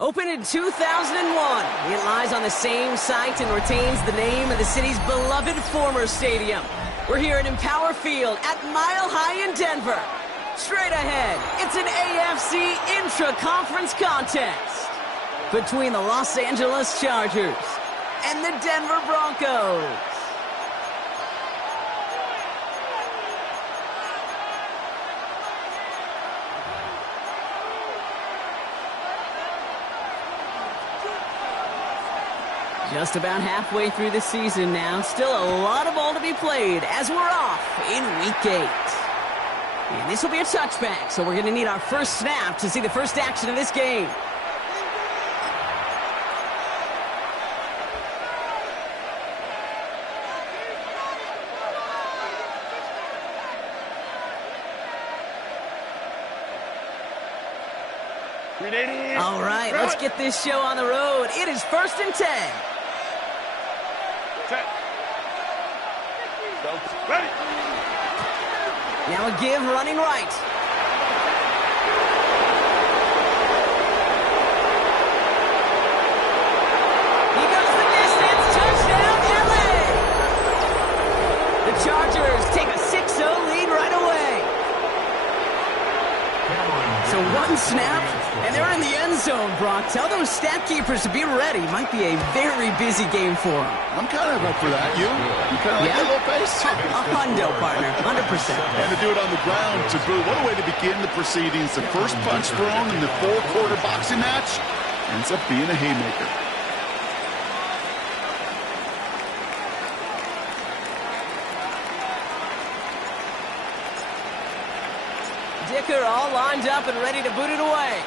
Opened in 2001, it lies on the same site and retains the name of the city's beloved former stadium. We're here at Empower Field at Mile High in Denver. Straight ahead, it's an AFC intra-conference contest between the Los Angeles Chargers and the Denver Broncos. Just about halfway through the season now. Still a lot of ball to be played as we're off in Week 8. And this will be a touchback, so we're going to need our first snap to see the first action of this game. All right, let's get this show on the road. It is 1st and 10. Ready. Now a give running right. He goes the distance. Touchdown, LA. The Chargers take a 6-0 lead right away. So one snap, and they're in the end zone, Brock. Tell those stat keepers to be ready. Might be a very busy game for them. I'm kind of up for that. You kind of like that little pace? A hundo, partner, 100%. And to do it on the ground, to boot. What a way to begin the proceedings. The first punch thrown in the 4-quarter boxing match ends up being a haymaker. Dicker all lined up and ready to boot it away.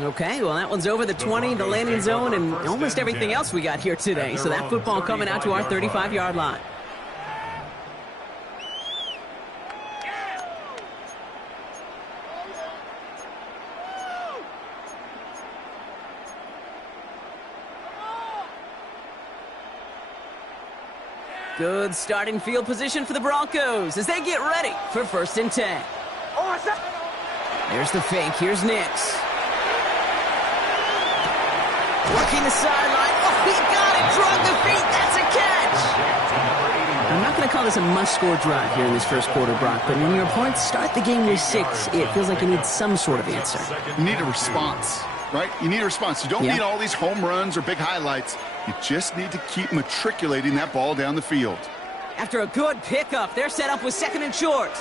Okay, well, that one's over the 20, the landing zone, and almost everything else we got here today. So that football coming out to our 35-yard line. Good starting field position for the Broncos as they get ready for 1st and 10. There's the fake. Here's Nix. Working the sideline. Oh, he got it. Drug the feet. That's a catch. I'm not going to call this a must-score drive here in this first quarter, Brock, but when your opponents start the game with 6, it feels like you need some sort of answer. You need a response, right? You need a response. You don't need all these home runs or big highlights. You just need to keep matriculating that ball down the field. After a good pickup, they're set up with 2nd and short.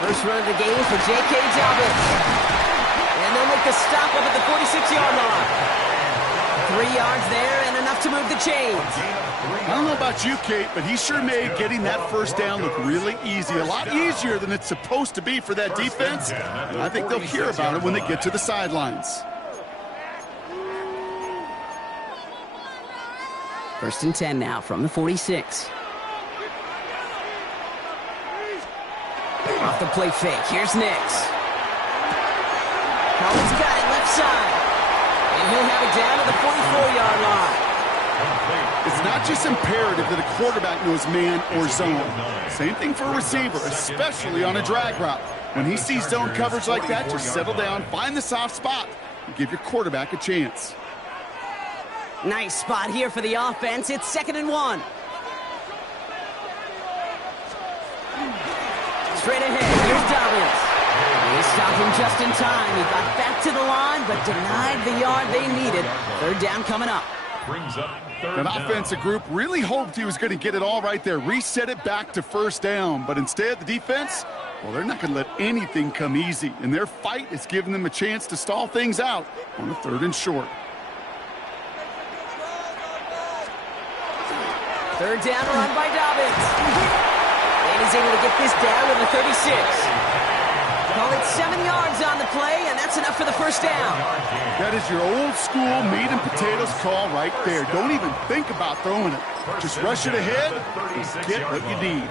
First run of the game for J.K. Dobbins. And they'll make the stop up at the 46-yard line. 3 yards there and enough to move the chains. I don't know about you, Kate, but he sure made getting that first down look really easy. A lot easier than it's supposed to be for that defense. And I think they'll hear about it when they get to the sidelines. 1st and 10 now from the 46. Off the play fake. Here's Nix. Collins got it left side. And he'll have it down to the 44-yard line. It's not just imperative that a quarterback knows man or zone. Same thing for a receiver, especially on a drag route. When he sees zone coverage like that, just settle down, find the soft spot, and give your quarterback a chance. Nice spot here for the offense. It's 2nd and 1. Straight ahead. Here's Dobbins. They stopped him just in time. He got back to the line, but denied the yard they needed. 3rd down coming up. That offensive group really hoped he was going to get it all right there, reset it back to 1st down. But instead, the defense, well, they're not going to let anything come easy. And their fight is giving them a chance to stall things out on a 3rd and short. 3rd down run by Dobbins. And he's able to get this down to the 36. Call it 7 yards on the play, and that's enough for the 1st down. That is your old school meat and potatoes call right there. Don't even think about throwing it. Just rush it ahead and get what you need.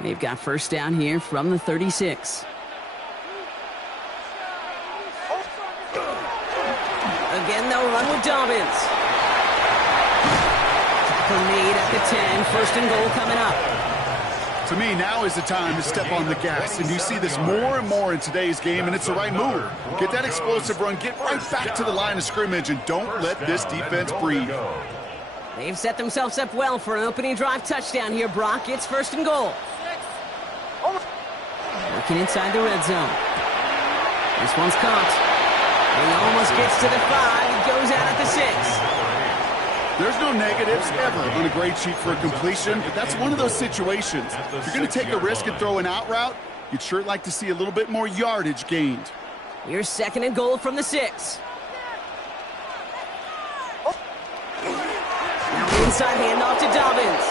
They've got 1st down here from the 36. Again, they'll run with Dobbins. tackle made at the 10. First and goal coming up. To me, now is the time to step on the gas, and you see this more and more in today's game, and it's the right move. Get that explosive run, get right back to the line of scrimmage, and don't let this defense breathe. They've set themselves up well for an opening drive touchdown here, Brock. It's first and goal. Working inside the red zone. This one's caught. He almost gets to the 5. He goes out at the 6. There's no negatives ever on a grade sheet for a completion, but that's one of those situations. If you're going to take a risk and throw an out route, you'd sure like to see a little bit more yardage gained. Here's second and goal from the 6. Now inside handoff to Dobbins.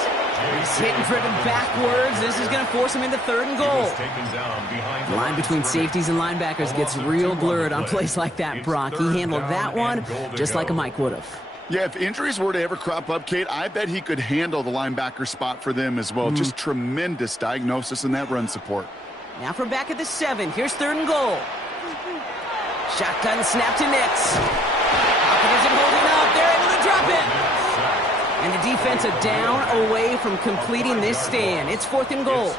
He's hit and driven backwards. This is going to force him into third and goal. The line between safeties and linebackers gets real blurred on plays like that, Brock. He handled that one just like a Mike would have. Yeah, if injuries were to ever crop up, Kate, I bet he could handle the linebacker spot for them as well. Just tremendous diagnosis in that run support. Now from back at the 7. Here's third and goal. Shotgun snap to Nix. Falcons isn't holding up. They're able to drop it. And the defense a down away from completing this stand. It's fourth and goal.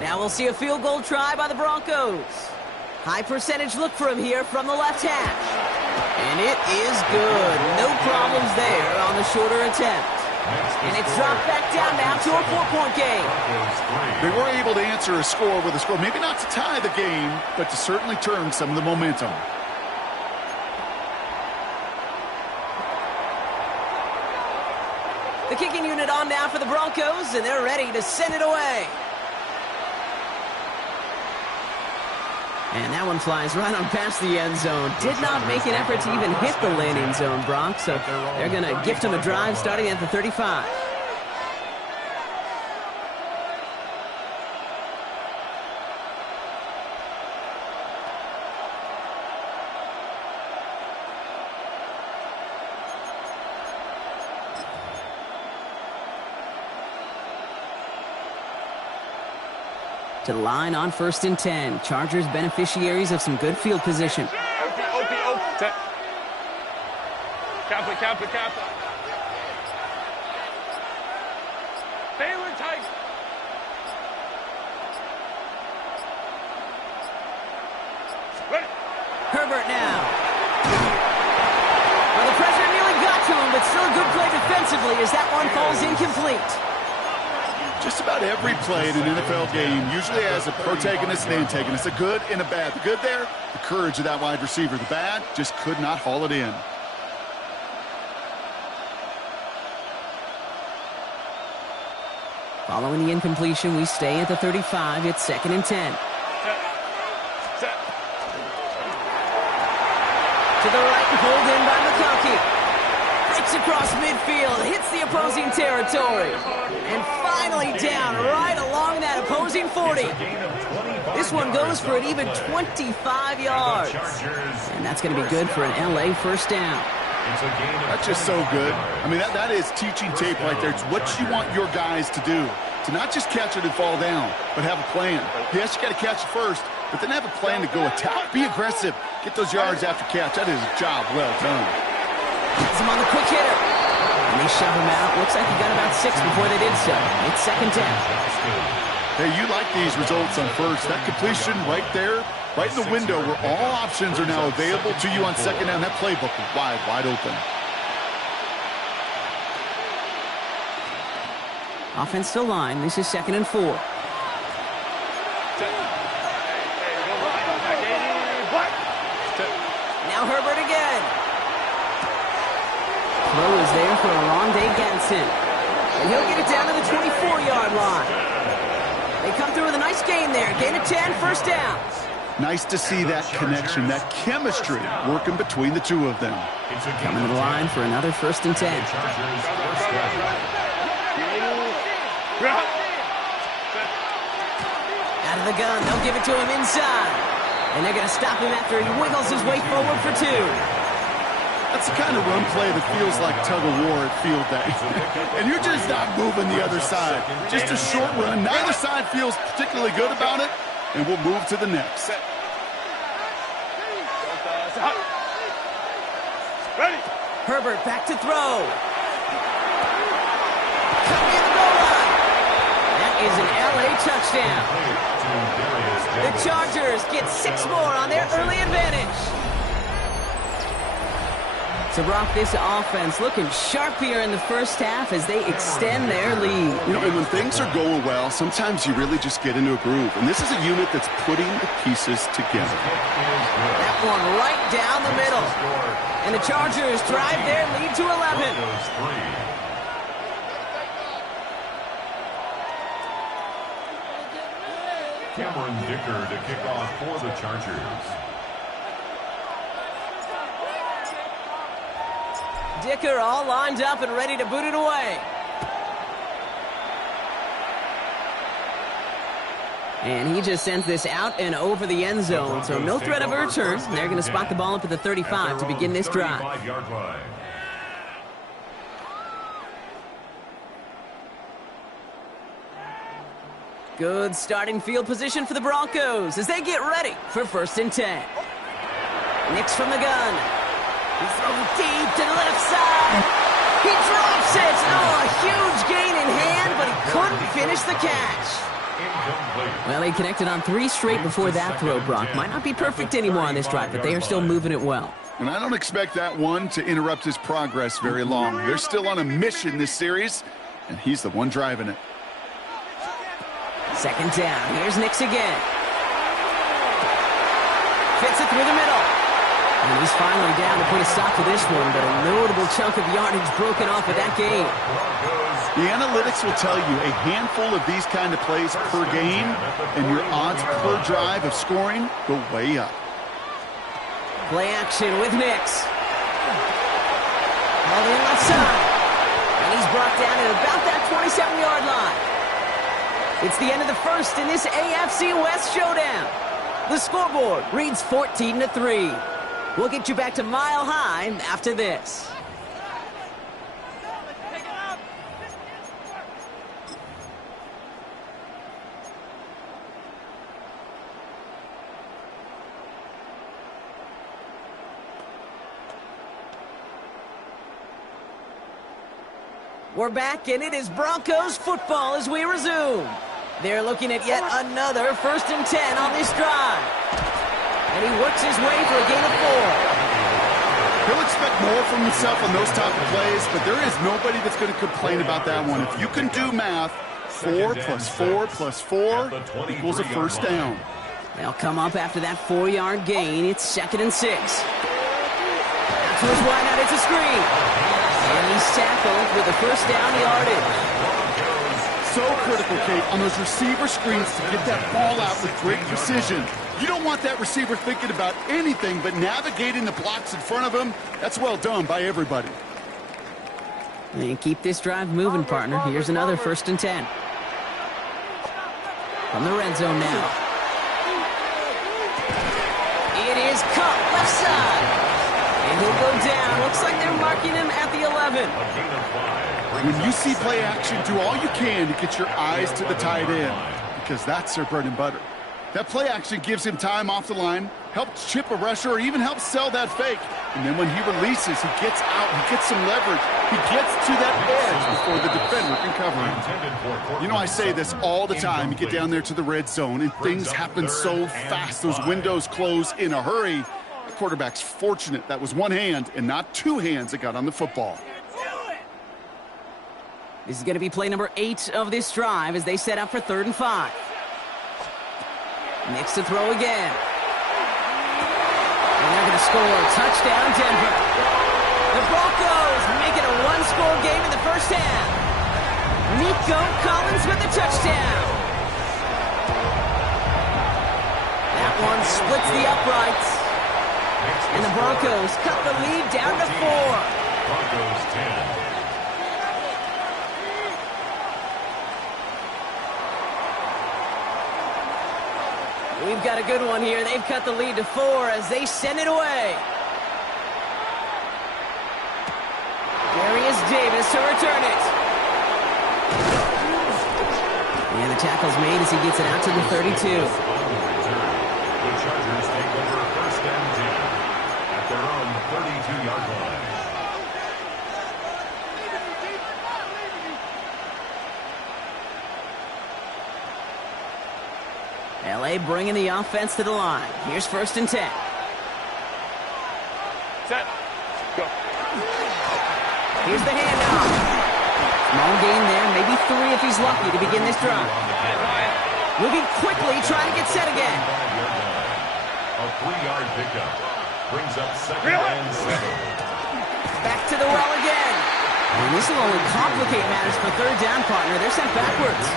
Now we'll see a field goal try by the Broncos. High percentage look for him here from the left hash. And it is good. No problems there on the shorter attempt. And it's dropped back down now to a 4-point game. They were able to answer a score with a score. Maybe not to tie the game, but to certainly turn some of the momentum. The kicking unit on now for the Broncos, and they're ready to send it away. And that one flies right on past the end zone. Did not make an effort to even hit the landing zone, Brock. So they're going to gift him a drive starting at the 35. To the line on first and 10. Chargers beneficiaries of some good field position. Kappa. Baylor tight. Herbert now. Well, the pressure nearly got to him, but still a good play defensively as that one falls incomplete. Just about every play in an NFL game usually has a protagonist and antagonist, a good and a bad. The good there, the courage of that wide receiver. The bad, just could not haul it in. Following the incompletion, we stay at the 35. It's second and 10. To the right and pulled in by McConkey. Breaks across midfield, hits the opposing territory. And finally down right along that opposing 40. This one goes for an even 25 yards. And that's going to be good for an LA first down. That's just so good. I mean, that is teaching tape right there. It's what you want your guys to do. To not just catch it and fall down, but have a plan. Yes, you got to catch it first, but then have a plan to go attack. Be aggressive. Get those yards after catch. That is a job well done. Has him on the quick hitter. And they shove him out. Looks like he got about 6 before they did so. It's second down. Hey, you like these results on first. That completion right there, right in the window where all options are now available to you on second down. That playbook is wide open. Offense to line. This is second and 4. Now Herbert again. Throw is there for Rondé Ganson. And he'll get it down to the 24-yard line. They come through with a nice gain there. Gain of 10, first down. Nice to see that connection, that chemistry working between the two of them. Coming to the line for another first and 10. Out of the gun, they'll give it to him inside. And they're going to stop him after he wiggles his way forward for 2. That's the kind of run play that feels like tug-of-war at field day. And you're just not moving the other side. Just a short run. Neither side feels particularly good about it, and we'll move to the next. Ready. Herbert back to throw. Coming to the goal line. That is an LA touchdown. The Chargers get 6 more on their early advantage. So, Brock, this offense looking sharp here in the first half as they extend their lead. You know, and when things are going well, sometimes you really just get into a groove. And this is a unit that's putting the pieces together. That one right down the middle. And the Chargers drive their lead to 11. Cameron Dicker to kick off for the Chargers. Dicker all lined up and ready to boot it away. And he just sends this out and over the end zone. So no threat of a return. They're going to spot the ball up at the 35 to begin this drive. Good starting field position for the Broncos as they get ready for 1st and 10. Nix from the gun. He's throwing deep to the left side. He drops it. Oh, a huge gain in hand, but he couldn't finish the catch. Well, they connected on 3 straight before that throw, Brock. Might not be perfect anymore on this drive, but they are still moving it well. And I don't expect that one to interrupt his progress very long. They're still on a mission this series, and he's the one driving it. 2nd down. Here's Nix again. Fits it through the middle. And he's finally down to put a stop to this one, but a notable chunk of yardage broken off with that game. The analytics will tell you a handful of these kind of plays per game, and your odds per drive of scoring go way up. Play action with Nix. Held in left side. And he's brought down at about that 27-yard line. It's the end of the first in this AFC West showdown. The scoreboard reads 14-3. We'll get you back to Mile High after this. We're back, and it is Broncos football as we resume. They're looking at yet another 1st and 10 on this drive. And he works his way for a gain of 4. He'll expect more from himself on those type of plays, but there is nobody that's going to complain about that one. If you can do math, 4 plus 4 plus 4 equals a 1st down. They'll come up after that 4-yard gain. It's 2nd and 6. Out to his wideout, it's a screen. And he's tackled with a 1st down yardage. So critical, Kate, on those receiver screens to get that ball out with great precision. You don't want that receiver thinking about anything but navigating the blocks in front of him. That's well done by everybody. And keep this drive moving, partner. Here's another 1st and 10. From the red zone now. It is Kupp, left side. And he'll go down. Looks like they're marking him at the 11. When you see play action, do all you can to get your eyes to the tight end, because that's their bread and butter. That play action gives him time off the line, helps chip a rusher, or even helps sell that fake. And then when he releases, he gets out, he gets some leverage. He gets to that edge before the defender can cover him. You know, I say this all the time. You get down there to the red zone, and things happen so fast. Those windows close in a hurry. The quarterback's fortunate that was one hand and not 2 hands that got on the football. This is going to be play number 8 of this drive as they set up for 3rd and 5. Nix to throw again. And they're going to score. Touchdown, Denver. The Broncos make it a 1-score game in the first half. Nico Collins with the touchdown. That one splits the uprights. And the Broncos cut the lead down to 4. Broncos 10. We've got a good one here. They've cut the lead to 4 as they send it away. Darius Davis to return it. And the tackle's made as he gets it out to the 32. The Chargers take over 1st and 10 at their own 32-yard line. play, bringing the offense to the line. Here's 1st and 10. Set. Go. Here's the handoff. Small gain there, maybe 3 if he's lucky to begin this drive. Moving quickly, trying to get set again. A 3-yard pickup. Brings up 2nd and 7. Back to the well again. And this will only complicate matters for 3rd down, partner. They're sent backwards.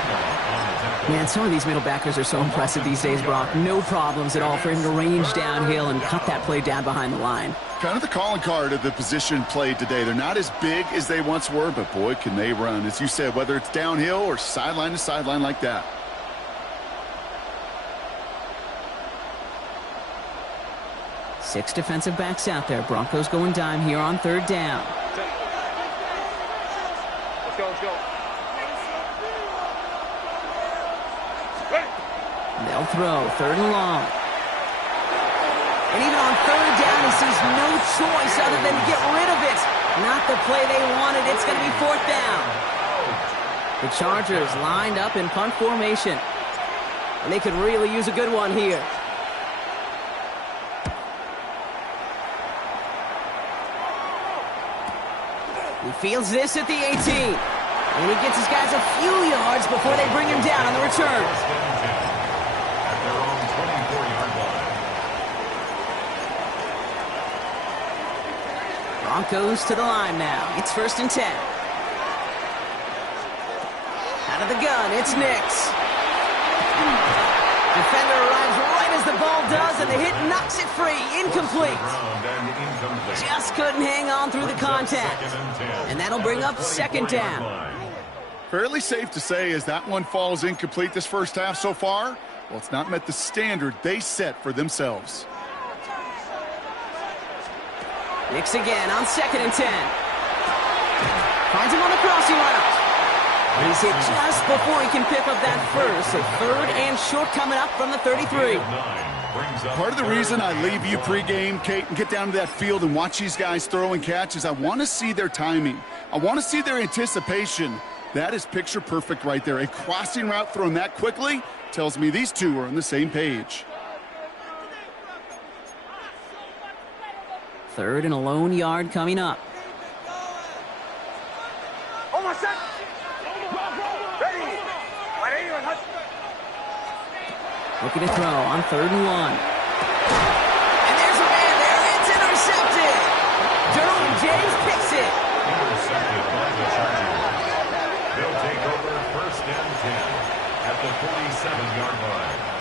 Man, some of these middle backers are so impressive these days, Brock. No problems at all for him to range downhill and cut that play down behind the line. Kind of the calling card of the position played today. They're not as big as they once were, but boy, can they run. As you said, whether it's downhill or sideline to sideline like that. Six defensive backs out there. Broncos going dime here on 3rd down. Let's go, let's go. Ready. They'll throw 3rd and long. And even on 3rd down, he sees no choice other than to get rid of it. Not the play they wanted. It's going to be 4th down. The Chargers lined up in punt formation. And they could really use a good one here. He fields this at the 18. And he gets his guys a few yards before they bring him down on the return. At their own 24-yard line. Broncos to the line now. It's 1st and 10. Out of the gun, it's Nix. Defender arrives right as the ball does, and the hit knocks it free. Incomplete. Just couldn't hang on through the contact. And that'll bring up 2nd down. Fairly safe to say as that one falls incomplete this first half so far, well, it's not met the standard they set for themselves. Nix again on 2nd and 10. Finds him on the crossing route. He's hit just before he can pick up that first. So 3rd and short coming up from the 33. Part of the reason I leave you pregame, Kate, and get down to that field and watch these guys throw and catch is I want to see their timing. I want to see their anticipation. That is picture perfect right there. A crossing route thrown that quickly tells me these two are on the same page. 3rd and a lone yard coming up. Almost set. Ready. Looking to throw on 3rd and 1. And there's a man there. It's intercepted. Jerome James picks it. Intercepted by the Chargers. They'll take over 1st and 10 at the 47-yard line.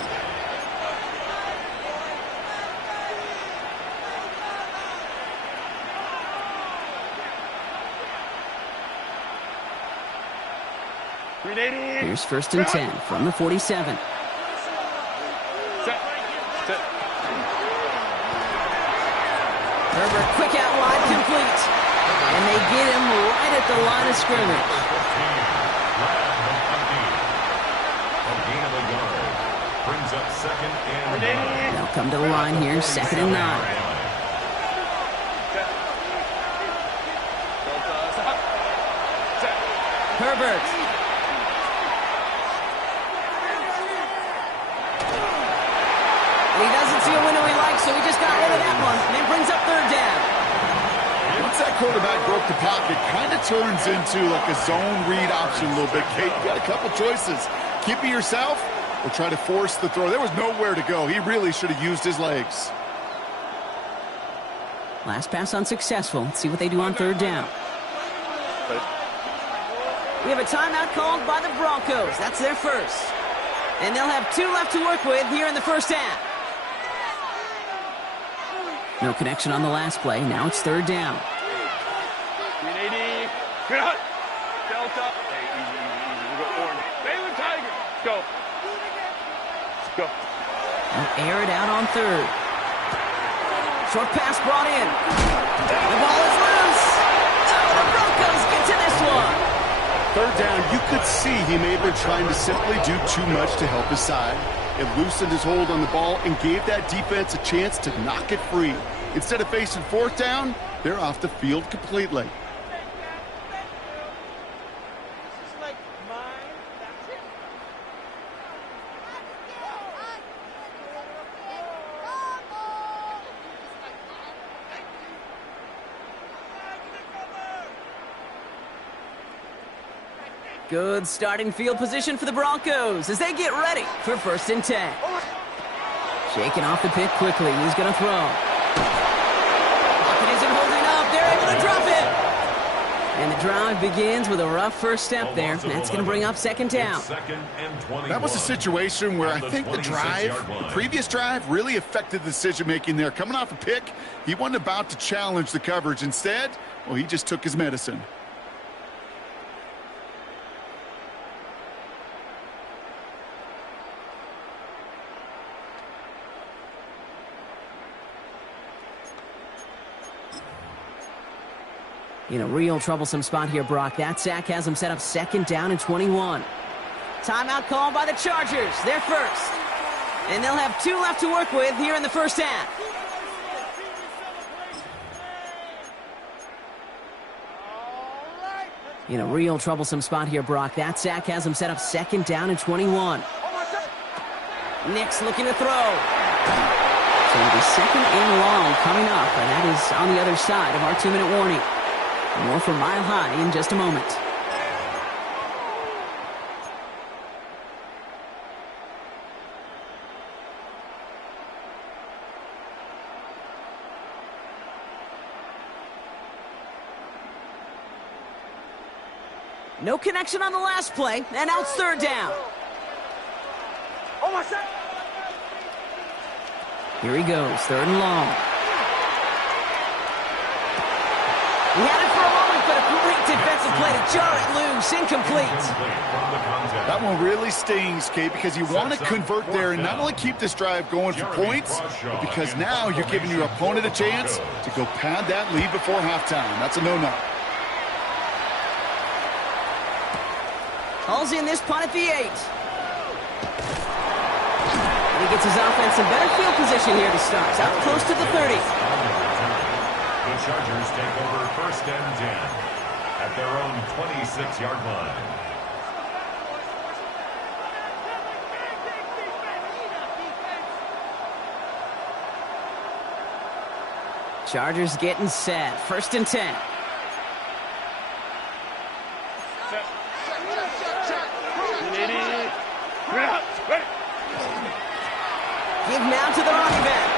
Here's 1st and 10 from the 47. Herbert quick out wide, complete. And they get him right at the line of scrimmage. A gain of a yard. Brings up 2nd and 9. They'll come to the line here, 2nd and 9. Herbert. And he doesn't see a window he likes, so he just got rid of that one. And it brings up 3rd down. Once that quarterback broke the pocket, kind of turns into like a zone read option a little bit. Kate, you got a couple choices. Keep it yourself or try to force the throw. There was nowhere to go. He really should have used his legs. Last pass unsuccessful. Let's see what they do on 3rd down. We have a timeout called by the Broncos. That's their first. And they'll have 2 left to work with here in the first half. No connection on the last play. Now it's 3rd down. 380. Cut. Delta. Hey, easy. We go orange. Baylor Tiger. Go. Go. They'll air it out on 3rd. Short pass brought in. The ball is loose. Oh, the Broncos get to this one. 3rd down, you could see he may have been trying to simply do too much to help his side. It loosened his hold on the ball and gave that defense a chance to knock it free. Instead of facing 4th down, they're off the field completely. Good starting field position for the Broncos as they get ready for 1st and 10. Shaking off the pick quickly. He's going to throw. Pocket isn't holding up. They're able to drop it. And the drive begins with a rough first step there. That's going to bring up 2nd down. That was a situation where I think the previous drive, really affected the decision-making there. Coming off a pick, he wasn't about to challenge the coverage. Instead, well, he just took his medicine. In a real troublesome spot here, Brock. That sack has him set up 2nd down and 21. Timeout called by the Chargers. They're first. And they'll have 2 left to work with here in the first half. In a real troublesome spot here, Brock. That sack has him set up 2nd down and 21. Nick's looking to throw. So it'll be 2nd and long coming up, and that is on the other side of our 2-minute warning. More from Mile High in just a moment. No connection on the last play, and now it's 3rd down. Here he goes, 3rd and long. He had it for a moment, but a great defensive play to jar it loose. Incomplete. That one really stings, Kate, because you want to convert there and not only keep this drive going for points, but because now you're giving your opponent a chance to go pad that lead before halftime. That's a no-no. Hauls in this punt at the 8. And he gets his offense in better field position here to start. Out close to the 30. The Chargers take over 1st and 10 at their own 26-yard line. Chargers getting set. 1st and 10. Give now to the running back.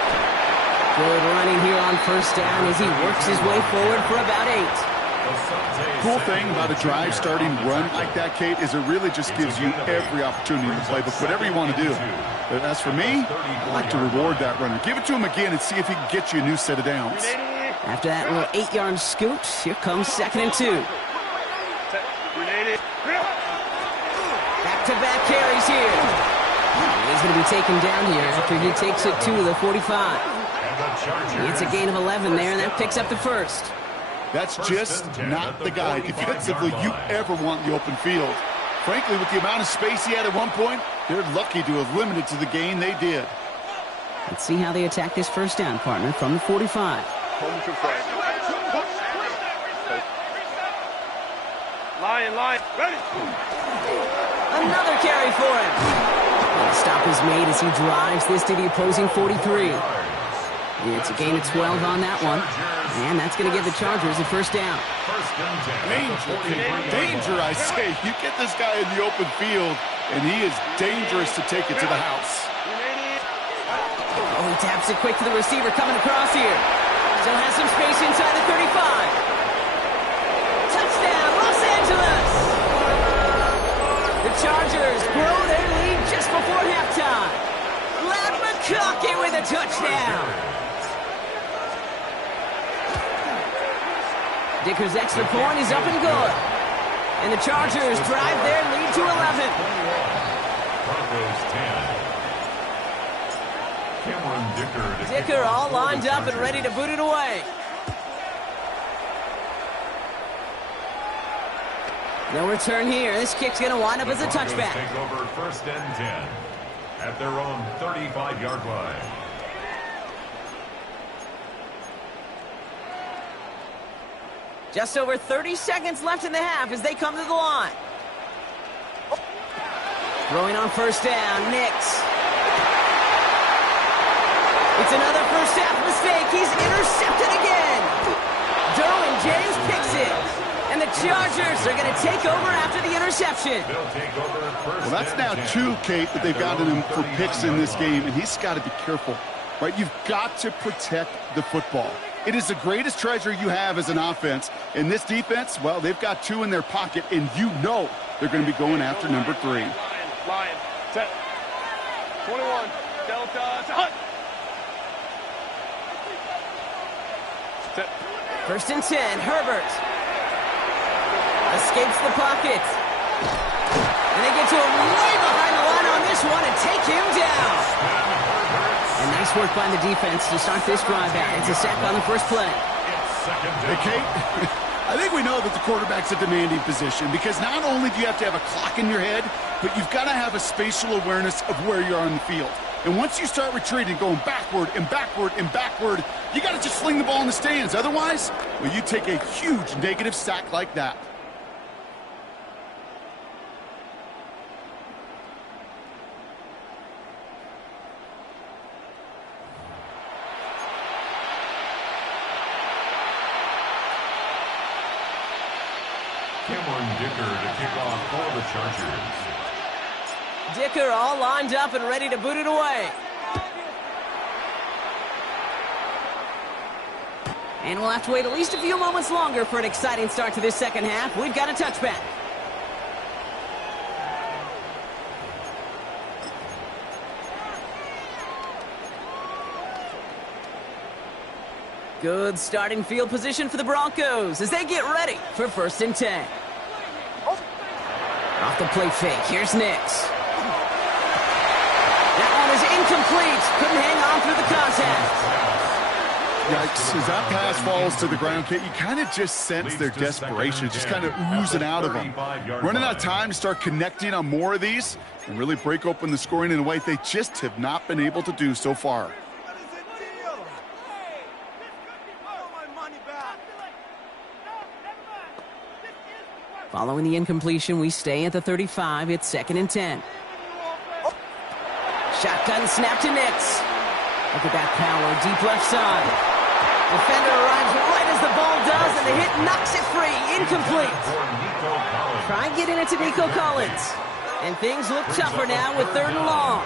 Good running here on 1st down as he works his way forward for about 8. Cool thing about a drive starting run like that, Kate, is it really just gives you every opportunity to play with whatever you want to do. But as for me, I like to reward that runner. Give it to him again and see if he can get you a new set of downs. After that little 8-yard scoot, here comes 2nd and 2. Back-to-back carries here. He's going to be taken down here after he takes it to the 45. It's a gain of 11 there, and that picks up the 1st. That's just not the guy defensively you ever want in the open field. Frankly, with the amount of space he had at one point, they're lucky to have limited to the gain they did. Let's see how they attack this 1st down, partner, from the 45. Line, ready. Another carry for him. And the stop is made as he drives this to the opposing 43. It's a gain of 12 on that one. And that's going to give the Chargers a 1st down. Danger, I say. You get this guy in the open field, and he is dangerous to take it to the house. Oh, he taps it quick to the receiver coming across here. Still has some space inside the 35. Touchdown, Los Angeles! The Chargers grow their lead just before halftime. Ladd McConkey with a touchdown. Dicker's extra point is up and good. And the Chargers drive their lead to 11. Broncos 10. Cameron Dicker. Dicker all lined up and ready to boot it away. No return here. This kick's going to wind up as a touchback. Take over 1st and 10 at their own 35-yard line. Just over 30 seconds left in the half as they come to the line. Throwing on 1st down, Nix. It's another first half mistake. He's intercepted again. Derwin James picks it. And the Chargers are going to take over after the interception. They'll take over first. Well, that's now 2, Kate, that they've gotten him for picks in this game, and he's got to be careful, right? You've got to protect the football. It is the greatest treasure you have as an offense. In this defense, well, they've got 2 in their pocket, and you know they're going to be going after number 3. Lion, set. 21, Delta, Hunt. Set. First and 10, Herbert. Escapes the pocket. And they get to him way behind the line on this one and take him down. And nice work by the defense to start this drive out. It's a sack on the first play. Hey, Kate, I think we know that the quarterback's a demanding position because not only do you have to have a clock in your head, but you've got to have a spatial awareness of where you are on the field. And once you start retreating, going backward and backward and backward, you got to just sling the ball in the stands. Otherwise, well, you take a huge negative sack like that. Cameron Dicker to kick off for the Chargers. Dicker all lined up and ready to boot it away. And we'll have to wait at least a few moments longer for an exciting start to this second half. We've got a touchback. Good starting field position for the Broncos as they get ready for first and 10. Off the play fake, here's Nix. That one is incomplete. Couldn't hang on through the contact. Yikes, as that pass falls to the ground, Kate, you kind of just sense their desperation, just kind of oozing out of them. Running out of time to start connecting on more of these and really break open the scoring in a way they just have not been able to do so far. Following the incompletion, we stay at the 35. It's second and 10. Shotgun snap to Nix. Look at that power, deep left side. Defender arrives right as the ball does, and the hit knocks it free. Incomplete. Try getting it to Nico Collins. And things look tougher now with 3rd and long.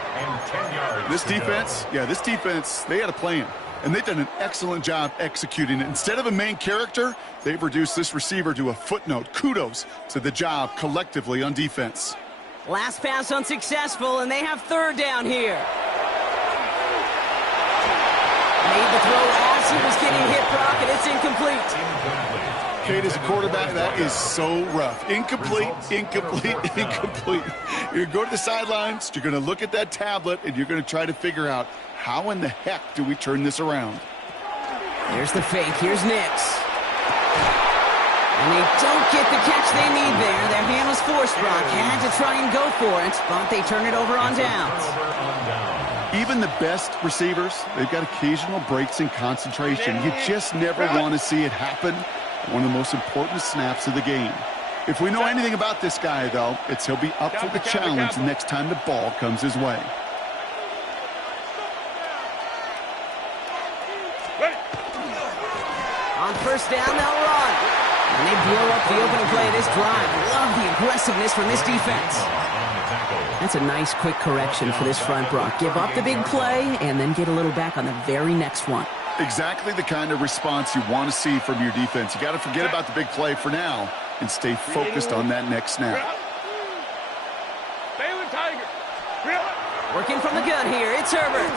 This defense, they had a plan. And they've done an excellent job executing it. Instead of a main character, they've reduced this receiver to a footnote. Kudos to the job collectively on defense. Last pass unsuccessful, and they have 3rd down here. Made the throw as he was getting hit, Brock, and it's incomplete. Kate, as a quarterback, that is so rough. Incomplete, incomplete, incomplete. You're going to go to the sidelines, you're going to look at that tablet, and you're going to try to figure out how in the heck do we turn this around? There's the fake. Here's Nix. And they don't get the catch they need there. Their hand was forced, Brock. Had to try and go for it, but they turn it over on downs. Even the best receivers, they've got occasional breaks in concentration. You just never want to see it happen. One of the most important snaps of the game. If we know anything about this guy, though, it's he'll be up for the challenge the next time the ball comes his way. On first down, they'll run. And they blow up the opening play of this drive. Love the aggressiveness from this defense. That's a nice quick correction for this front, Brock. Give up the big play and then get a little back on the very next one. Exactly the kind of response you want to see from your defense. You got to forget about the big play for now and stay focused on that next snap. Baylor Tiger. Working from the gun here, it's Herbert.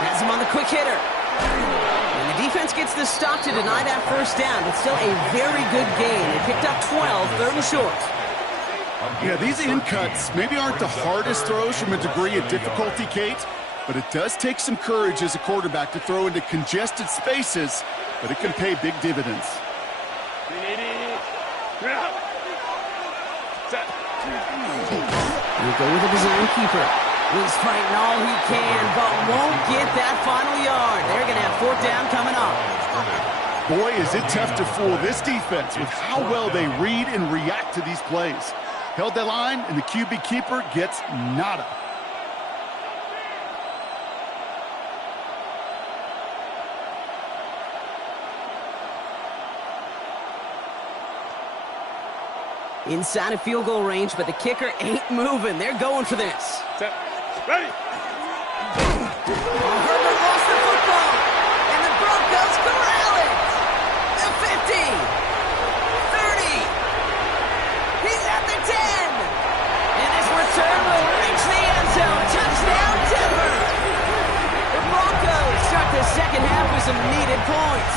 Has him on the quick hitter. And the defense gets the stop to deny that first down, but still a very good game. They picked up 12, 3rd and short. Yeah, these in-cuts maybe aren't the hardest throws from a degree of difficulty, Kate, but it does take some courage as a quarterback to throw into congested spaces, but it can pay big dividends. We go with a design keeper. He's fighting all he can, but won't get that final yard. They're going to have 4th down coming up. Boy, is it tough to fool this defense with how well they read and react to these plays. Held that line, and the QB keeper gets nada. Inside of field goal range, but the kicker ain't moving. They're going for this. Set. Ready. Herbert lost the football, and the Broncos corral it. The 50, 30. He's at the 10. And this return will reach the end zone. Touchdown, Denver. The Broncos start the second half with some needed points.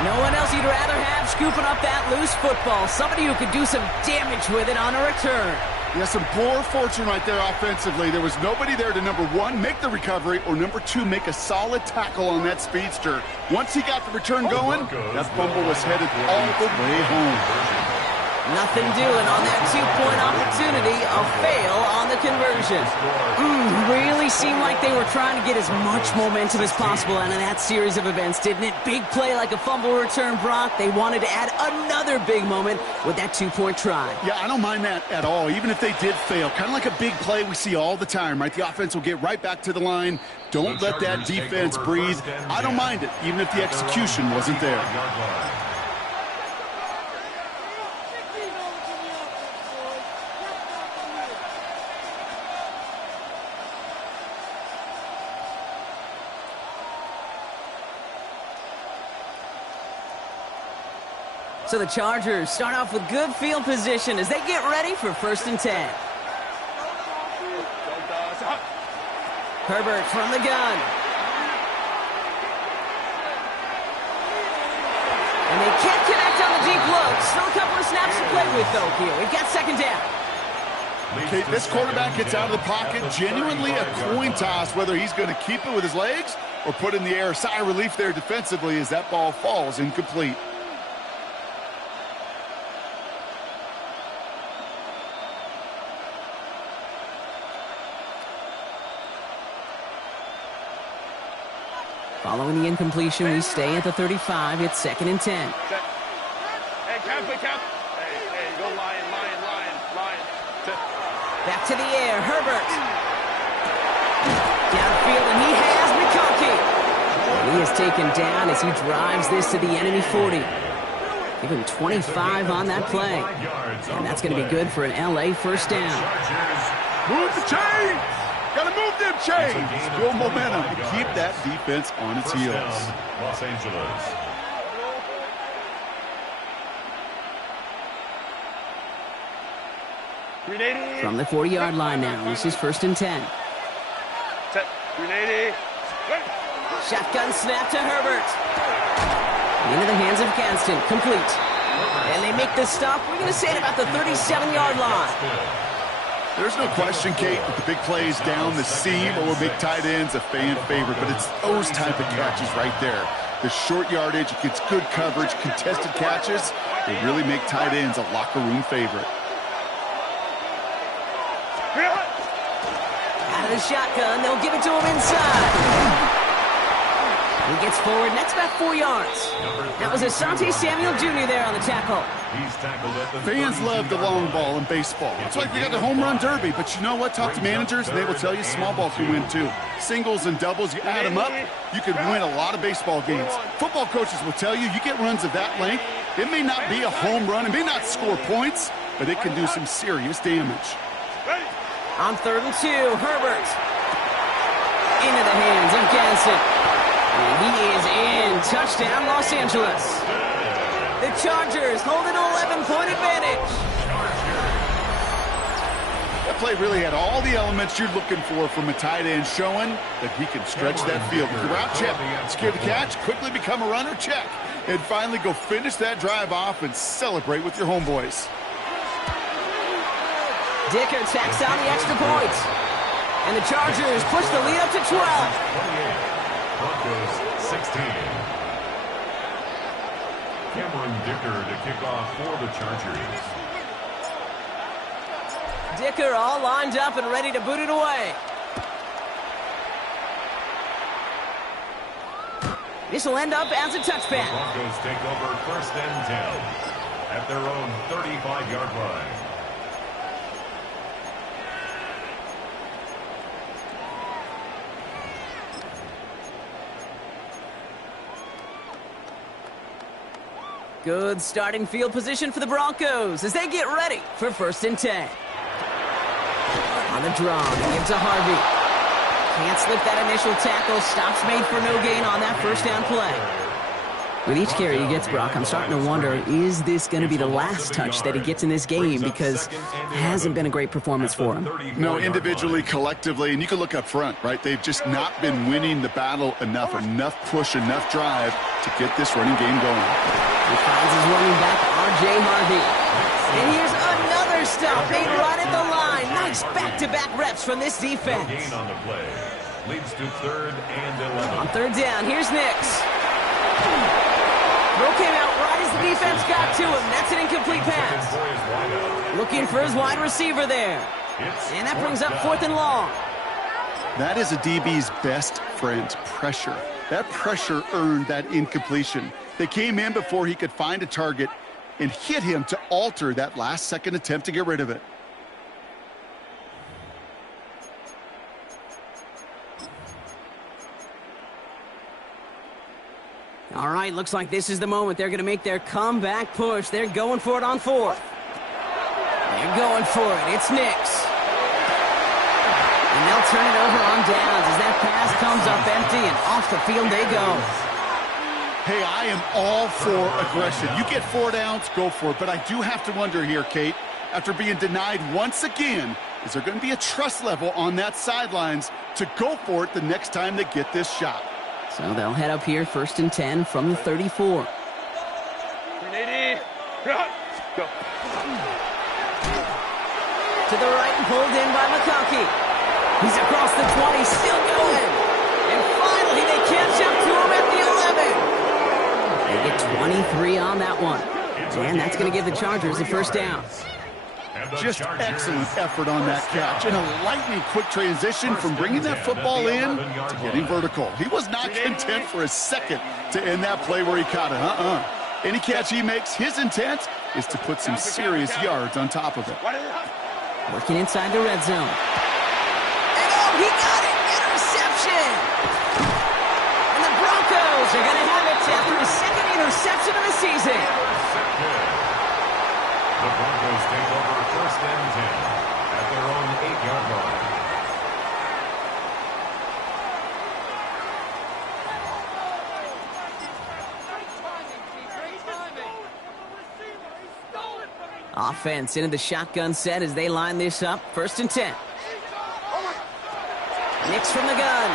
No one else you'd rather have scooping up that loose football. Somebody who could do some damage with it on a return. Yeah, some poor fortune right there offensively. There was nobody there to, number one, make the recovery, or number two, make a solid tackle on that speedster. Once he got the return going, that fumble was headed all the way home. Nothing doing on that two-point opportunity. A fail on the conversion. Really seemed like they were trying to get as much momentum as possible out of that series of events, didn't it? Big play like a fumble return, Brock. They wanted to add another big moment with that two-point try. Yeah, I don't mind that at all, even if they did fail. Kind of like a big play we see all the time, right? The offense will get right back to the line. Don't let that defense breathe. I don't mind it, even if the execution wasn't there. So the Chargers start off with good field position as they get ready for 1st and 10. Herbert from the gun. And they can't connect on the deep look. Still a couple of snaps to play with, though, here. We've got 2nd down. Okay, this quarterback gets out of the pocket. Genuinely a coin toss whether he's going to keep it with his legs or put in the air. Sigh of relief there defensively as that ball falls incomplete. Following the incompletion, we stay at the 35. It's 2nd and 10. Hey, cap. Hey, go lion. Set. Back to the air, Herbert. Downfield, and he has McConkey. He is taken down as he drives this to the enemy 40. Give him 25 on that play. And that's going to be good for an LA 1st down. Move the chains! Gotta move them chains! Build momentum and keep that defense on its heels. Los Angeles. From the 40-yard line now, this is 1st and 10. Set. 380. Shotgun snap to Herbert. Into the hands of Gadsden, complete. And they make the stop, we're going to say, at about the 37-yard line. There's no question, Kate, that the big plays down the seam or big tight ends a fan favorite, but it's those type of catches right there. The short yardage, it gets good coverage, contested catches, they really make tight ends a locker room favorite. Out of the shotgun, they'll give it to him inside. He gets forward, and that's about 4 yards. That was Asante Samuel Jr. there on the tackle. He's tackled at the Fans love the long ball in baseball. It's like we got the home run derby, but you know what? Talk to managers, and they will tell you small ball can win too. Singles and doubles, you add them up, you can win a lot of baseball games. Football coaches will tell you get runs of that length. It may not be a home run, it may not score points, but it can do some serious damage. On 3rd and 2, Herbert. Into the hands of Gadsden. And he is in. Touchdown, Los Angeles. The Chargers hold an 11-point advantage. That play really had all the elements you're looking for from a tight end, showing that he can stretch that field. With the route, check. Secure the catch, quickly become a runner, check. And finally go finish that drive off and celebrate with your homeboys. Dicker tacks on the extra point. And the Chargers push the lead up to 12. Broncos 16. Cameron Dicker to kick off for the Chargers. Dicker all lined up and ready to boot it away. This will end up as a touchback. Broncos take over 1st and 10 at their own 35-yard line. Good starting field position for the Broncos as they get ready for 1st and 10. On the draw, they give to Harvey. Can't slip that initial tackle. Stops made for no gain on that 1st down play. With each carry he gets, Brock, I'm starting to wonder, is this going to be the last touch that he gets in this game? Because it hasn't been a great performance for him. No, individually, collectively, and you can look up front, right? They've just not been winning the battle enough push, enough drive to get this running game going. He finds his running back, R.J. Harvey. And here's another stop made right at the line. Nice back-to-back reps from this defense. No gain on the play. Leads to 3rd and 11. On 3rd down, here's Nix. Throw came out right as the defense got to him. That's an incomplete pass. Looking for his wide receiver there. And that brings up 4th and long. That is a DB's best friend, pressure. That pressure earned that incompletion. They came in before he could find a target and hit him to alter that last-second attempt to get rid of it. All right, looks like this is the moment they're going to make their comeback push. They're going for it on 4th. They're going for it. It's Nix. And they'll turn it over on downs as that pass comes up empty, and off the field they go. Hey, I am all for aggression. You get 4 downs, go for it. But I do have to wonder here, Kate, after being denied once again, is there going to be a trust level on that sidelines to go for it the next time they get this shot? So they'll head up here, 1st and 10 from the 34. Go. To the right and pulled in by McConkey. He's across the 20, still going. And finally they catch up to him at the 11. They get 23 on that one. And that's going to give the Chargers a 1st down. Just excellent effort on that catch. And a lightning quick transition from bringing that football in to getting vertical. He was not content for a second to end that play where he caught it. Any catch he makes, his intent is to put some serious yards on top of it. Working inside the red zone. And oh, he got it! Interception! And the Broncos are going to have it after his 2nd interception of the season. The Broncos take over 1st and 10 at their own 8-yard line. Offense into the shotgun set as they line this up. 1st and 10. Nix from the gun.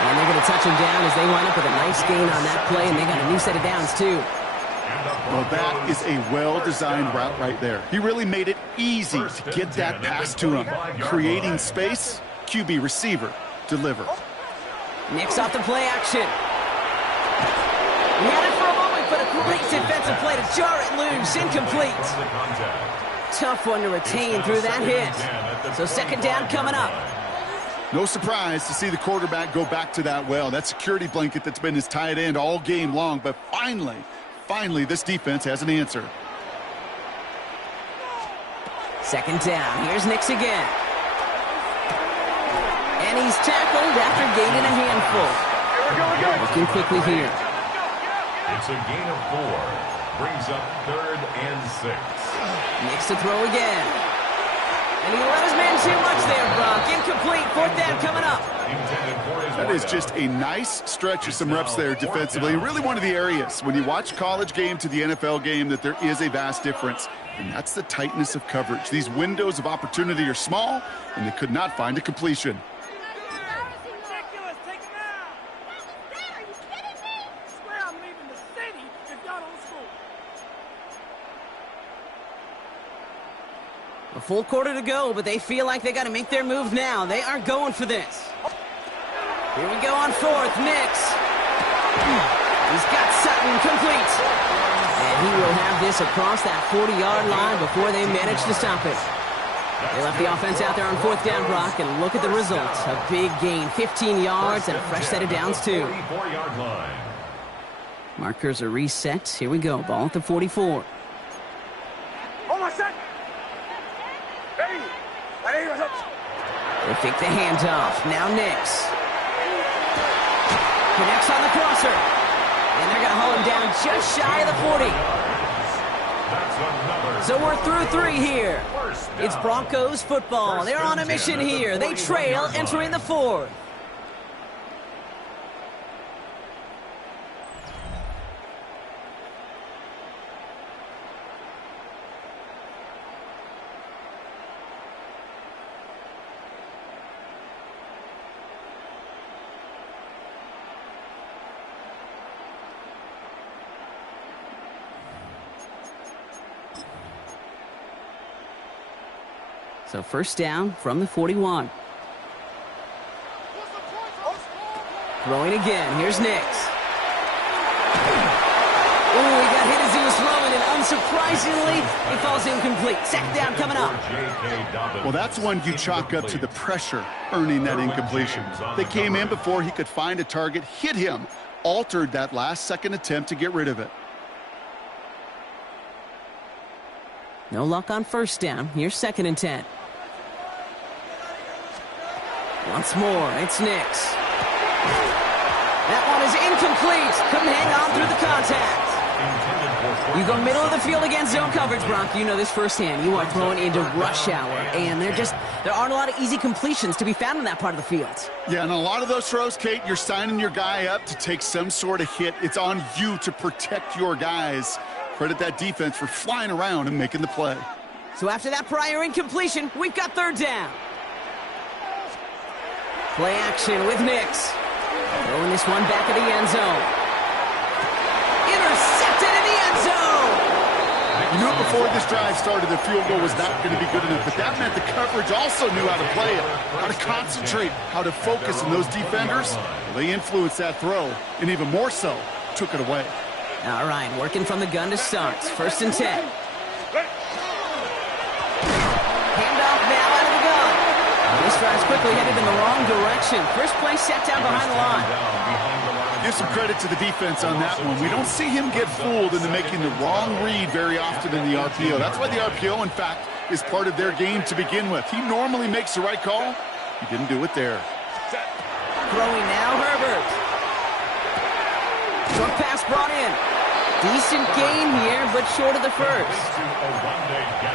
And they're going to touch him down as they line up with a nice gain on that play, and they got a new set of downs, too. Well, that is a well-designed route right there. He really made it easy to get that pass to him. Creating space, QB receiver, deliver. Nix off the play action. He had it for a moment, but a great defensive play to jar it loose. Incomplete. Tough one to retain through that hit. So 2nd down coming up. No surprise to see the quarterback go back to that well. That security blanket that's been his tight end all game long, but finally, this defense has an answer. 2nd down. Here's Nix again. And he's tackled after gaining a handful. Looking quickly here. It's a gain of 4. Brings up 3rd and 6. Nix to throw again. And he let his man too much there, Brock. Incomplete. 4th down coming up. That is just a nice stretch of some reps there defensively. Really one of the areas, when you watch college game to the NFL game, that there is a vast difference. And that's the tightness of coverage. These windows of opportunity are small, and they could not find a completion. A full quarter to go, but they feel like they got to make their move now. They are going for this. Here we go on 4th. Nix. He's got Sutton complete. And he will have this across that 40-yard line before they manage to stop it. They left the offense out there on 4th down, Brock, and look at the results. A big gain, 15 yards, and a fresh set of downs, too. 44-yard line. Markers are reset. Here we go. Ball at the 44. They fake the handoff. Now Nix. Connects on the crosser. And they're going to haul him down just shy of the 40. So we're through 3 here. It's Broncos football. They're on a mission here. They trail entering the 4th. So first down from the 41. Throwing again. Here's Nix. Oh, he got hit as he was throwing, and unsurprisingly, he falls incomplete. Sack down coming up. Well, that's one you chalk up to the pressure earning that incompletion. They came in before he could find a target, hit him, altered that last-second attempt to get rid of it. No luck on first down. Here's 2nd and 10. Once more, it's Nix. That one is incomplete. Couldn't hang on through the contact. You go middle of the field against zone coverage, Bronk. You know this firsthand. You are throwing into rush hour, and there aren't a lot of easy completions to be found in that part of the field. Yeah, and a lot of those throws, Kate, you're signing your guy up to take some sort of hit. It's on you to protect your guys. Credit that defense for flying around and making the play. So after that prior incompletion, we've got 3rd down. Play action with Nix. Throwing this one back of the end zone. Intercepted in the end zone. You knew before this drive started the field goal was not going to be good enough, but that meant the coverage also knew how to play it, how to concentrate, how to focus, and those defenders, well, they influenced that throw, and even more so, took it away. All right, working from the gun to start. 1st and 10. Handoff now out of the gun. This drive's quickly headed in the wrong direction. First play set down behind the line. Give some credit to the defense on that one. We don't see him get fooled into making the wrong read very often in the RPO. That's why the RPO, in fact, is part of their game to begin with. He normally makes the right call. He didn't do it there. Throwing now, Herbert. Short pass brought in. Decent gain here, but short of the first.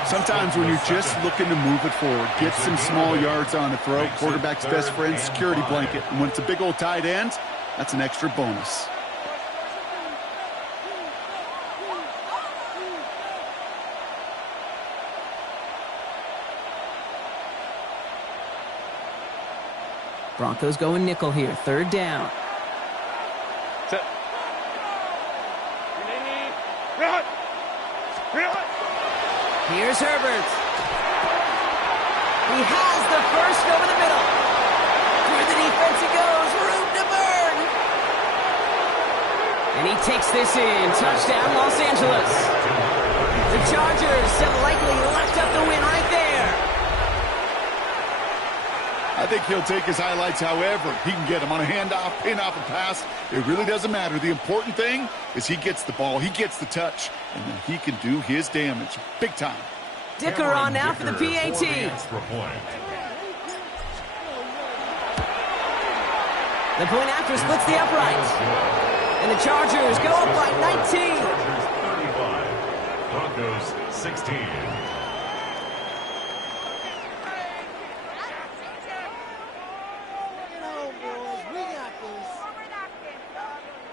Sometimes when you're just looking to move it forward, get some small yards on the throw, quarterback's best friend, security blanket. And when it's a big old tight end, that's an extra bonus. Broncos going nickel here. 3rd down. Set. Here's Herbert. He has the first over the middle. Through the defense it goes. Room to burn. And he takes this in. Touchdown, Los Angeles. The Chargers have likely locked up the win right there. I think he'll take his highlights however he can get them on a handoff, pin off a pass. It really doesn't matter. The important thing is he gets the ball, he gets the touch, and then he can do his damage big time. Dicker on now for the PAT. The point after splits the upright. And the Chargers go up by 19. Chargers 35, Broncos 16.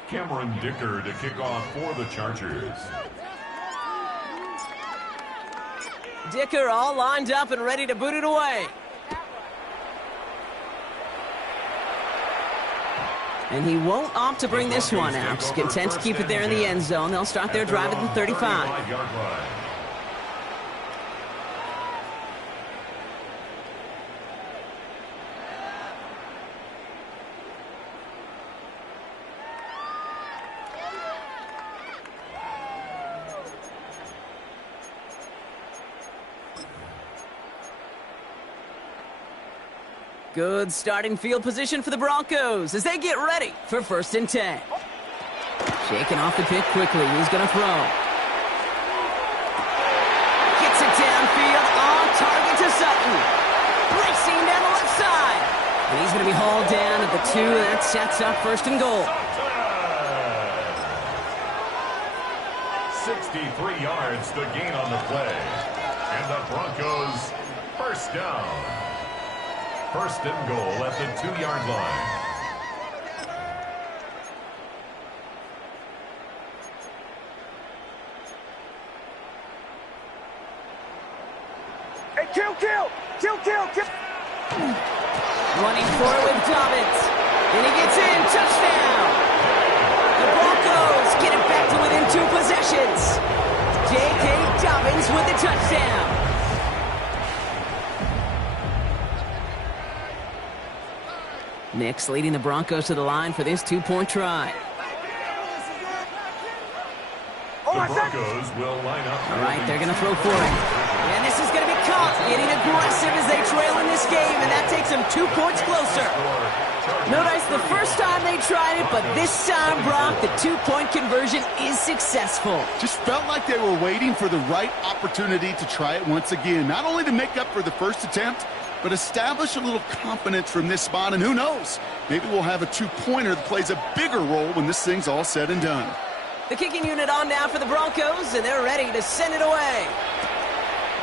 Cameron Dicker to kick off for the Chargers. Dicker all lined up and ready to boot it away. And he won't opt to bring this one out. Content to keep it there in the end zone. They'll start their drive at the 35. Good starting field position for the Broncos as they get ready for 1st and 10. Shaking off the pick quickly. He's going to throw. Gets it downfield on target to Sutton. Racing down the left side. And he's going to be hauled down at the 2. That sets up 1st and goal. 63 yards to gain on the play. And the Broncos first down. First and goal at the 2-yard line. Hey, kill! Running forward with Dobbins. And he gets in. Touchdown. The Broncos get it back to within 2 possessions. J.K. Dobbins with the touchdown. Nix leading the Broncos to the line for this 2-point try. The Broncos will line up. All right, they're going to throw for it. And this is going to be caught. Getting aggressive as they trail in this game, and that takes them 2 points closer. Notice the first time they tried it, but this time, Brock, the 2-point conversion is successful. Just felt like they were waiting for the right opportunity to try it once again. Not only to make up for the first attempt, but establish a little confidence from this spot. And who knows, maybe we'll have a 2-pointer that plays a bigger role when this thing's all said and done. The kicking unit on now for the Broncos, and they're ready to send it away.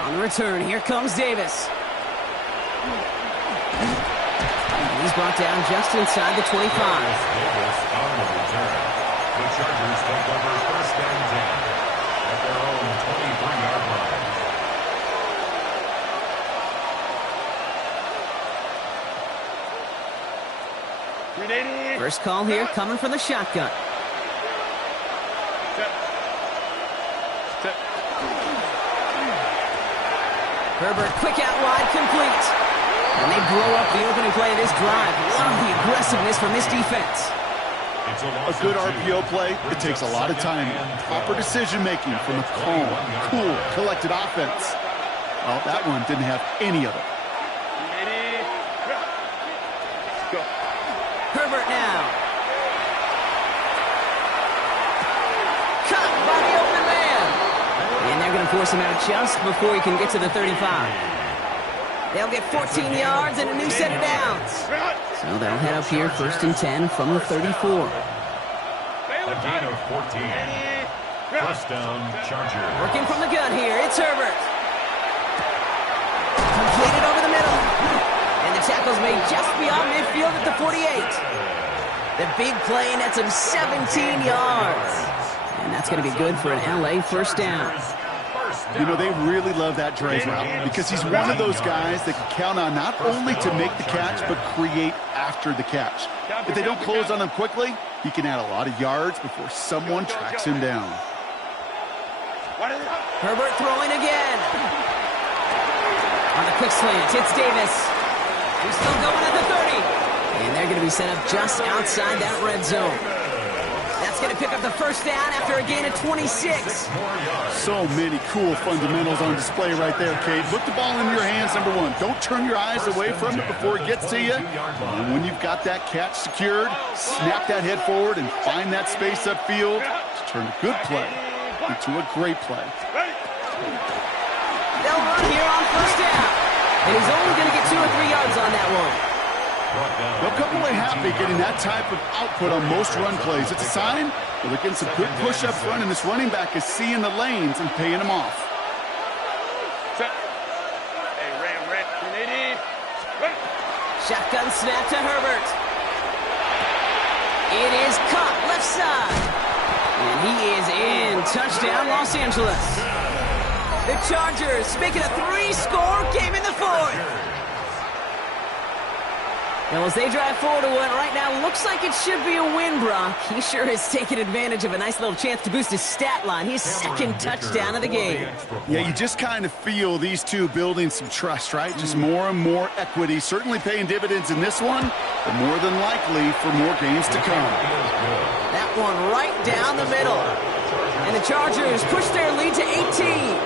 On the return, here comes Davis. He's brought down just inside the 25. Davis on the return. The Chargers take over first and 10 at their own 23-yard line. First call here coming from the shotgun. Herbert quick out wide, complete. And they blow up the opening play of this drive. Love the aggressiveness from this defense. A good RPO play, it takes a lot of time. Proper decision-making from a calm, cool, collected offense. Well, that one didn't have any of it. Herbert now. Caught by the open man. And they're going to force him out just before he can get to the 35. They'll get 14 yards and a new set of downs. So they'll head up here first and 10 from the 34. A gain of 14. First down, Chargers. Working from the gun here, it's Herbert. Completed over the middle. And the tackle's made just beyond midfield at the 48. The big play nets him 17 yards. And that's going to be good for an LA first down. You know, they really love that drag route because he's one of those guys that can count on not only to make the catch, but create after the catch. If they don't close on him quickly, he can add a lot of yards before someone tracks him down. Herbert throwing again. On the quick slant, it's Davis. He's still going at the 30. And they're going to be set up just outside that red zone. That's going to pick up the first down after a gain of 26. So many cool fundamentals on display right there, Kate. Put the ball in your hands, number one. Don't turn your eyes away from it before it gets to you. And when you've got that catch secured, snap that head forward and find that space upfield to turn a good play into a great play. They'll run here on first down. And he's only going to get 2 or 3 yards on that one. They'll come away happy getting that type of output on most run plays. It's a sign that they're getting some good push up front, and this running back is seeing the lanes and paying them off. Shotgun snap to Herbert. It is caught left side. And he is in. Touchdown, Los Angeles. The Chargers making a 3-score game in the fourth. Now, as they drive forward to one right now, looks like it should be a win, Brock. He sure has taken advantage of a nice little chance to boost his stat line. His second touchdown of the game. Yeah, you just kind of feel these two building some trust, right? Just more and more equity. Certainly paying dividends in this one, but more than likely for more games to come. That one right down the middle. And the Chargers push their lead to 18.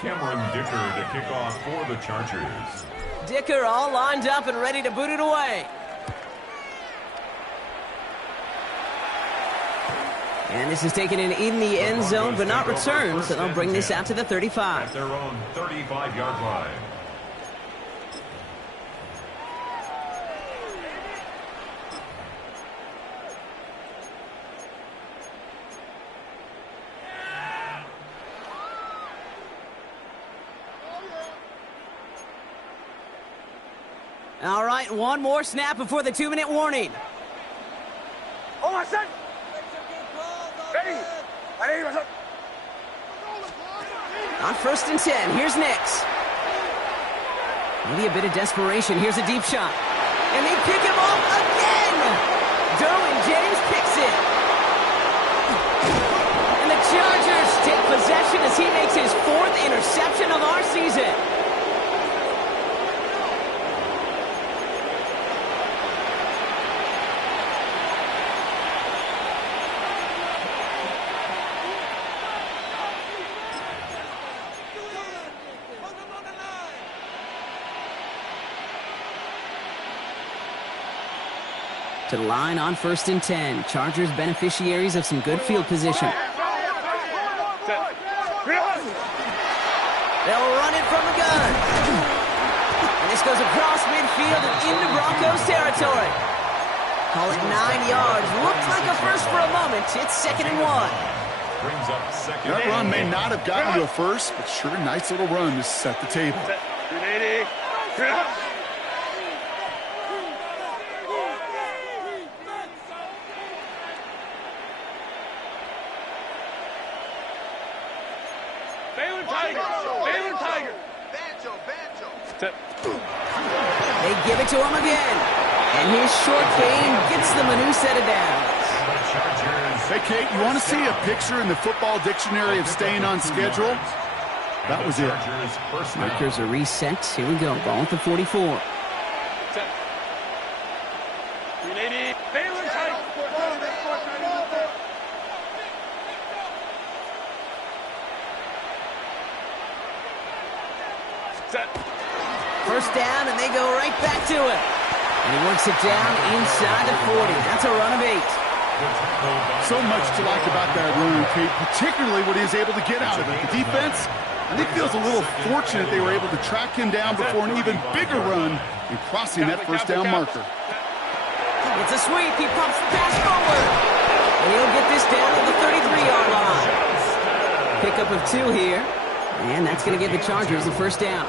Cameron Dicker to kick off for the Chargers. Dicker all lined up and ready to boot it away. And this is taken in the end zone, but not returned, so they'll bring this out to the 35. At their own 35-yard line. All right, one more snap before the 2-minute warning. Oh, my son! Ready! Ready, my son! On 1st and 10, here's Nix. Maybe a bit of desperation. Here's a deep shot. And they pick him off again! Derwin James picks it. And the Chargers take possession as he makes his 4th interception of our season. To the line on 1st and 10. Chargers beneficiaries of some good field position. They'll run it from the gun. And this goes across midfield and into Broncos territory. Call it 9 yards. Looked like a first for a moment. It's 2nd and 1. Brings up second. That run may not have gotten you a first, but sure, nice little run to set the table. They give it to him again. And his short game gets them a new set of downs. Hey, Kate, you want to see a picture in the football dictionary of staying on schedule? That was it. Markers are reset. Here we go. Ball at the 44. First down, and they go right back to it. And he works it down inside the 40. That's a run of 8. So much to like about that run, Kate, particularly what he was able to get out of it. The defense, I think, feels a little fortunate they were able to track him down before an even bigger run and crossing that first down marker. It's a sweep. He pumps the pass forward. And he'll get this down to the 33-yard line. Pickup of 2 here. And that's going to give the Chargers the first down.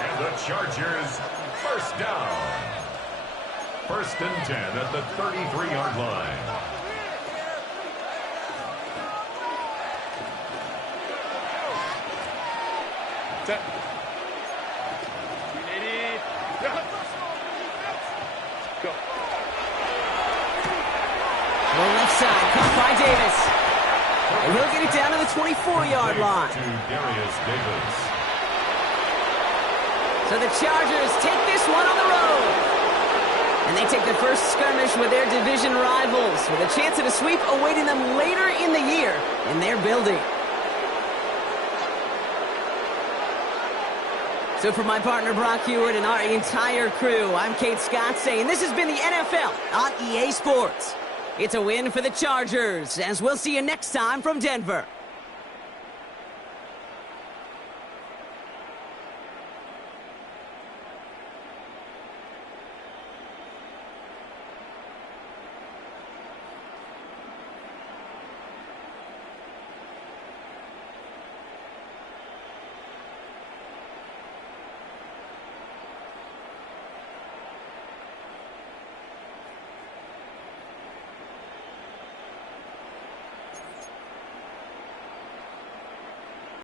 And the Chargers first down. 1st and 10 at the 33-yard line. Go. Well, left side, caught by Davis. And he'll get it down to the 24-yard line. To Darius Davis. So the Chargers take this one on the road. And they take the first skirmish with their division rivals, with a chance at a sweep awaiting them later in the year in their building. So for my partner Brock Huard and our entire crew, I'm Kate Scott saying this has been the NFL on EA Sports. It's a win for the Chargers, as we'll see you next time from Denver.